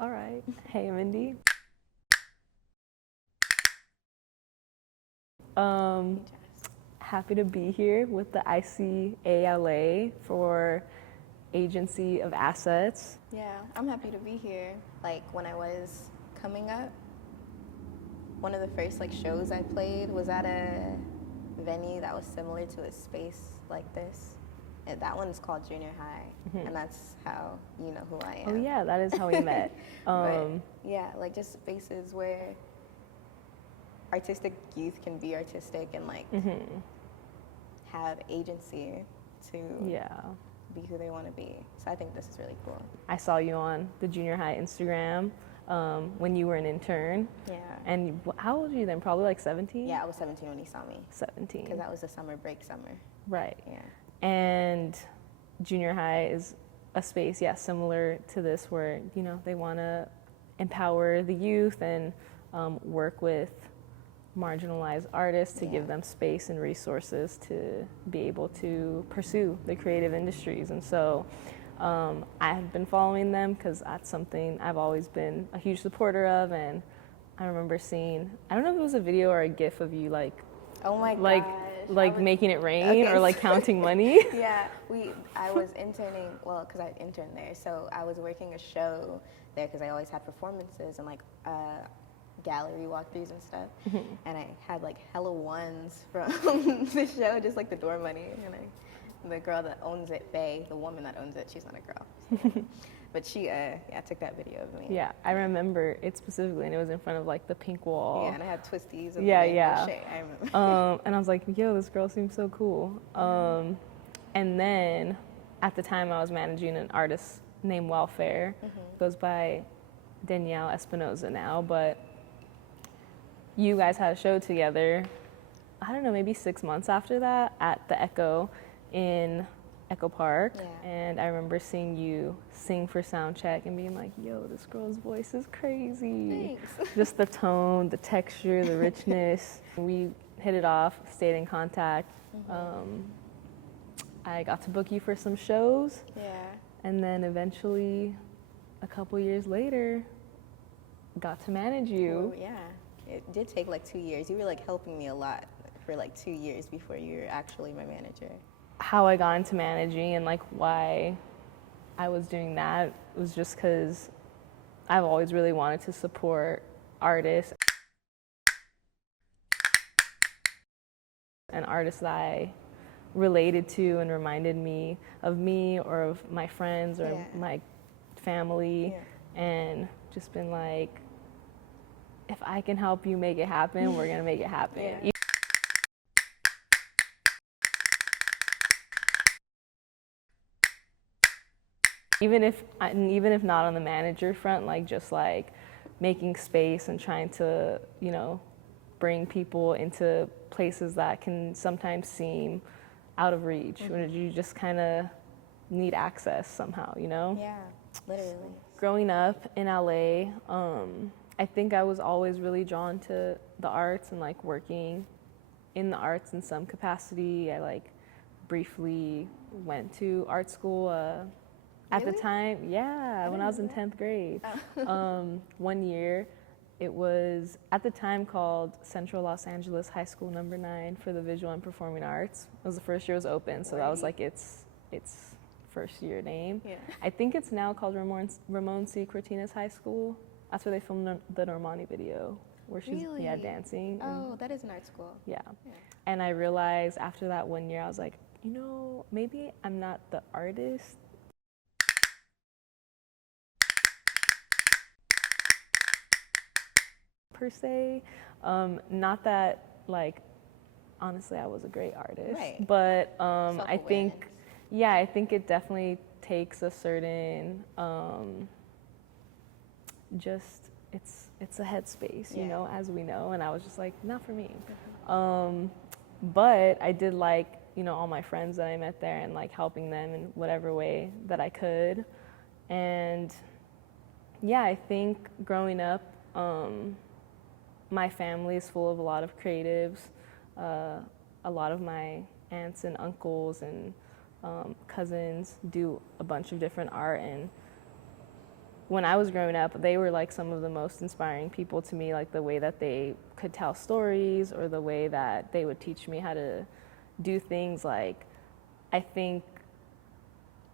All right. Hey, Amindi. Um, Happy to be here with the ICALA for Agency of Assets. Yeah, I'm happy to be here. Like when I was coming up, one of the first shows I played was at a venue that was similar to a space like this. And that one's called Junior High, and that's how you know who I am. Oh yeah, that is how we met. But yeah, just spaces where artistic youth can be artistic and have agency to be who they want to be. So I think this is really cool. I saw you on the Junior High Instagram when you were an intern. Yeah. And how old were you then? Probably like 17? Yeah, I was 17 when he saw me. 17. Because that was the summer break summer. Right. Yeah. And Junior High is a space, similar to this where, they want to empower the youth and work with marginalized artists to give them space and resources to be able to pursue the creative industries. And so I have been following them because that's something I've always been a huge supporter of. And I remember seeing, I don't know if it was a video or a GIF of you oh my gosh. Making it rain or counting money. Yeah, I was interning, because I interned there. So I was working a show there because I always had performances and gallery walkthroughs and stuff. And I had hella ones from the show, just the door money. And the girl that owns it, Faye, the woman that owns it, she's not a girl. But she, took that video of me. Yeah, I remember it specifically, and it was in front of the pink wall. Yeah, and I had twisties. And shit, I remember. And I was like, yo, this girl seems so cool. And then at the time I was managing an artist named Welfare. Goes by Danielle Espinosa now, but you guys had a show together, I don't know, maybe 6 months after that at the Echo in Echo Park. Yeah. And I remember seeing you sing for sound check and being like, yo, this girl's voice is crazy. Thanks. Just the tone, the texture, the richness. We hit it off, stayed in contact. I got to book you for some shows. Yeah. And then eventually, a couple years later, got to manage you. Well, yeah. It did take 2 years. You were helping me a lot for 2 years before you were actually my manager. How I got into managing and why I was doing that was just because I've always really wanted to support artists and artists that I related to and reminded me or of my friends or my family, and just been like, if I can help you make it happen, we're gonna make it happen. Yeah. Even if not on the manager front, just making space and trying to, bring people into places that can sometimes seem out of reach when you just kind of need access somehow, Yeah, literally. Growing up in LA, I think I was always really drawn to the arts and working in the arts in some capacity. I briefly went to art school at the time. Yeah, when I was in 10th grade. 1 year. It was at the time called Central Los Angeles High School No. 9 for the Visual and Performing Arts. It was the first year it was open, so that was its first year name. Yeah. I think it's now called Ramon C. Cortines High School. That's where they filmed the Normani video, where she's dancing. Oh, that is an art school. Yeah. And I realized after that 1 year, I was like, maybe I'm not the artist. Per se. Not that honestly I was a great artist. Right. But I think it definitely takes a certain it's a headspace, as we know, and I was just like, not for me. But I did all my friends that I met there and helping them in whatever way that I could. And yeah, I think growing up, my family is full of a lot of creatives. A lot of my aunts and uncles and cousins do a bunch of different art, and when I was growing up, they were like some of the most inspiring people to me, like the way that they could tell stories or the way that they would teach me how to do things. Like, I think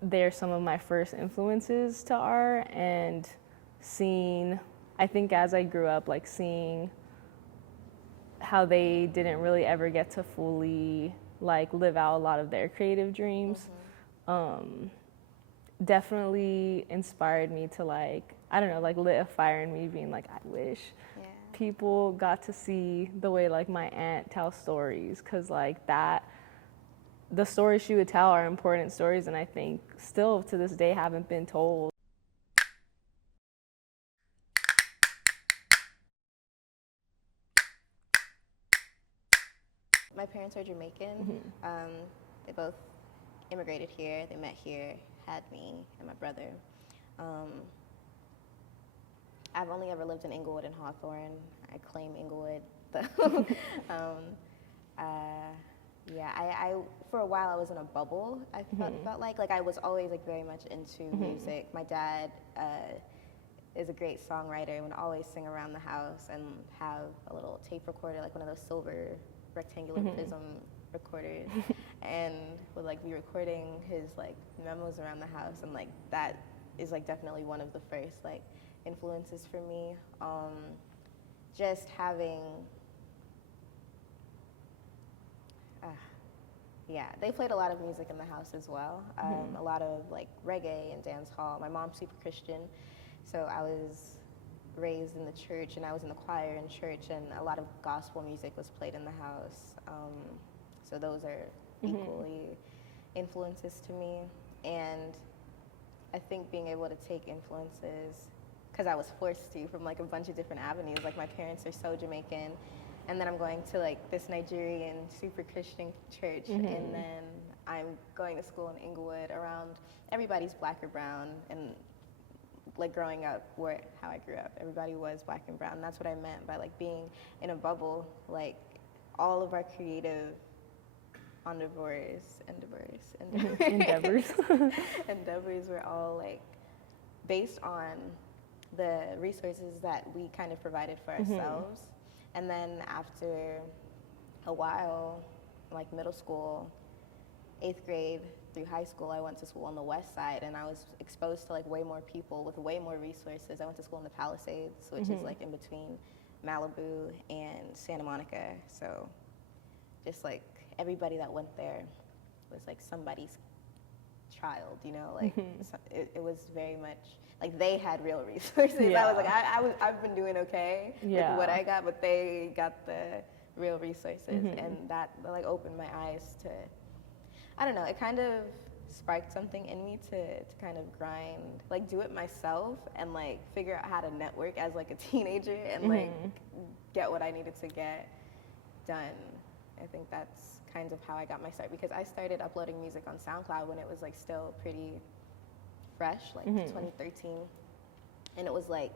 they're some of my first influences to art, and I think as I grew up, like seeing how they didn't really ever get to fully like live out a lot of their creative dreams, definitely inspired me to like, I don't know, like lit a fire in me being like, I wish people got to see the way like my aunt tells stories, because like the stories she would tell are important stories, and I think still to this day haven't been told. My parents are Jamaican. They both immigrated here. They met here, had me and my brother. I've only ever lived in Inglewood and Hawthorne. I claim Inglewood, though. Yeah, I for a while I was in a bubble. I felt like I was always like very much into music. My dad is a great songwriter and would always sing around the house and have a little tape recorder, like one of those silver rectangular prism recorders, and would like be recording his like memos around the house, and like that is like definitely one of the first like influences for me. Just having they played a lot of music in the house as well. A lot of like reggae and dance hall. My mom's super Christian, so I was raised in the church, and I was in the choir in church, and a lot of gospel music was played in the house. So those are equally influences to me. And I think being able to take influences, because I was forced to, from like a bunch of different avenues. Like my parents are so Jamaican, and then I'm going to like this Nigerian super Christian church, and then I'm going to school in Inglewood around everybody's black or brown, and like growing up how I grew up, everybody was black and brown. And that's what I meant by like being in a bubble. Like all of our creative endeavors were all like based on the resources that we kind of provided for ourselves. And then after a while, like middle school, 8th grade through high school, I went to school on the west side, and I was exposed to like way more people with way more resources. I went to school in the Palisades, which is like in between Malibu and Santa Monica. So just like everybody that went there was like somebody's child, you know, like it was very much like they had real resources. I was like, I've been doing okay with what I got, but they got the real resources, and that like opened my eyes to, I don't know, it kind of sparked something in me to kind of grind, like do it myself and like figure out how to network as like a teenager and like get what I needed to get done. I think that's kind of how I got my start, because I started uploading music on SoundCloud when it was like still pretty fresh, like 2013, and it was like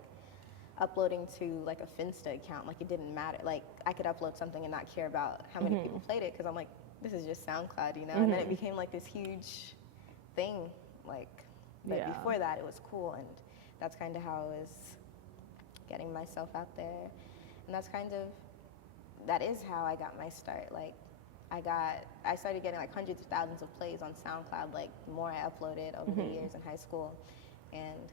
uploading to like a Finsta account. Like it didn't matter, like I could upload something and not care about how many people played it, because I'm like, this is just SoundCloud, you know. And then it became like this huge thing, like, but before that it was cool, and that's kind of how I was getting myself out there, and that is how I got my start. Like I started getting like hundreds of thousands of plays on SoundCloud, like the more I uploaded over the years in high school, and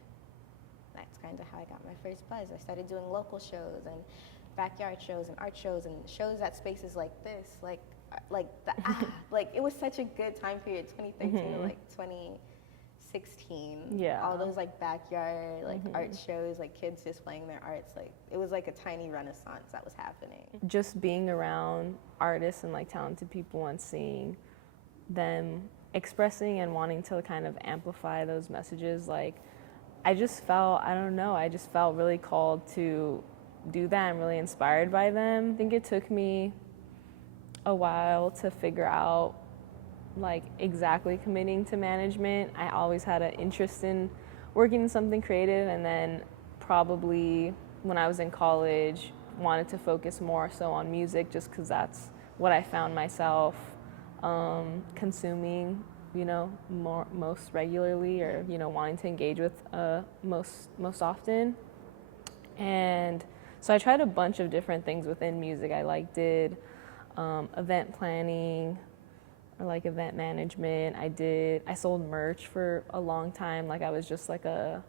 that's kind of how I got my first buzz. I started doing local shows and backyard shows and art shows and shows at spaces like this, like it was such a good time period, 2013 to like 2016. All those like backyard like art shows, like kids displaying their arts, like it was like a tiny renaissance that was happening. Just being around artists and like talented people and seeing them expressing and wanting to kind of amplify those messages, like I just felt really called to do that. I'm really inspired by them. I think it took me a while to figure out like exactly committing to management. I always had an interest in working in something creative, and then probably when I was in college wanted to focus more so on music, just because that's what I found myself consuming most regularly, or wanting to engage with most often. And so I tried a bunch of different things within music. I did event planning, or like event management. I sold merch for a long time. I was just like a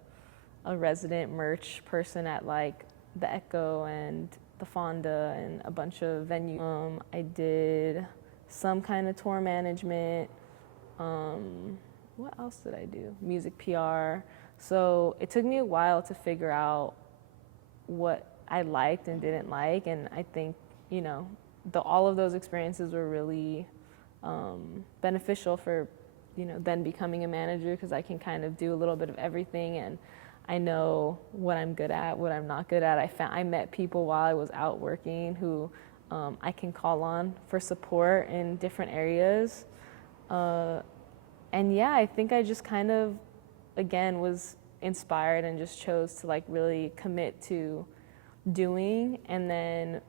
resident merch person at like the Echo and the Fonda and a bunch of venues. I did some kind of tour management. What else did I do? Music PR. So it took me a while to figure out what I liked and didn't like, and I think all of those experiences were really beneficial for then becoming a manager, because I can kind of do a little bit of everything, and I know what I'm good at, what I'm not good at. I met people while I was out working who I can call on for support in different areas. And yeah, I think I just kind of, again, was inspired and just chose to really commit to doing, and then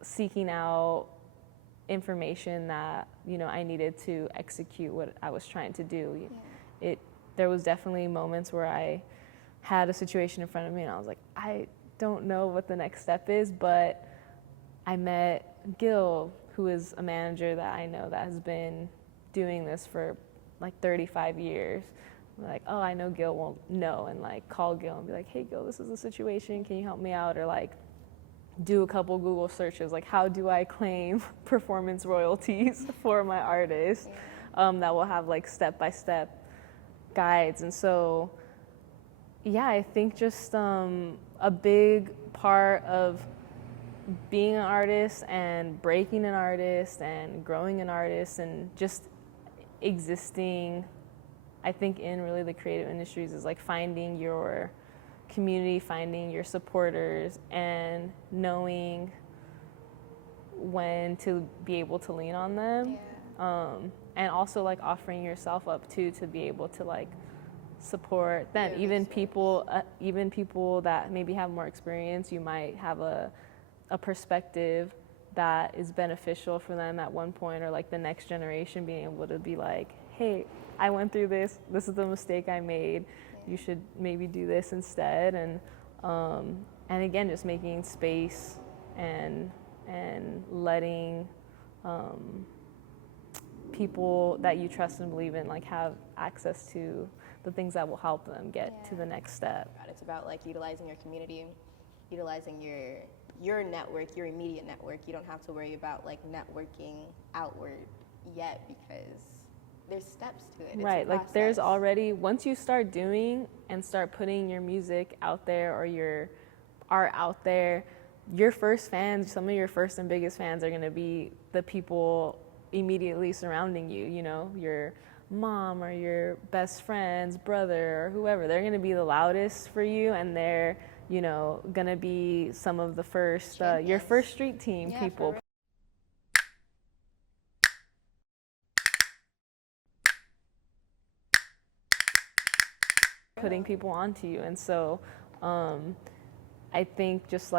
seeking out information that I needed to execute what I was trying to do. Yeah. There was definitely moments where I had a situation in front of me and I was like, I don't know what the next step is, but I met Gil, who is a manager that I know that has been doing this for 35 years. I'm like, oh, I know Gil won't know, and call Gil and be like, hey Gil, this is the situation, can you help me out? Or do a couple Google searches, how do I claim performance royalties for my artist, that will have step-by-step guides. And so yeah, I think just a big part of being an artist and breaking an artist and growing an artist and just existing, I think, in really the creative industries is finding your community, finding your supporters, and knowing when to be able to lean on them. Yeah. And also offering yourself up too, to be able to support them. Even people that maybe have more experience, you might have a perspective that is beneficial for them at one point, or the next generation being able to be hey, I went through this is the mistake I made, you should maybe do this instead. And again, just making space and letting people that you trust and believe in have access to the things that will help them get to the next step. It's about utilizing your community, utilizing your network, your immediate network. You don't have to worry about networking outward yet, because there's steps to it. Right, there's already, once you start doing and start putting your music out there or your art out there, your first fans, some of your first and biggest fans are going to be the people immediately surrounding you, your mom or your best friend's brother or whoever. They're going to be the loudest for you, and they're going to be some of the first, your first street team people. Putting people onto you. And so I think just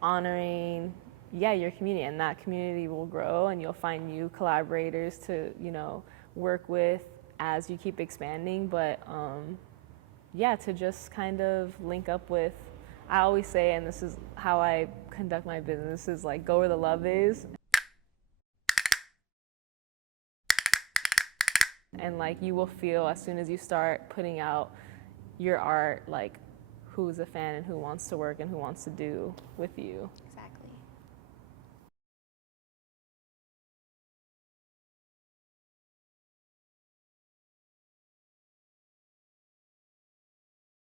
honoring your community, and that community will grow, and you'll find new collaborators to work with as you keep expanding. But to just kind of link up with, I always say, and this is how I conduct my business, is go where the love is. And you will feel, as soon as you start putting out your art, who's a fan and who wants to work and who wants to do with you.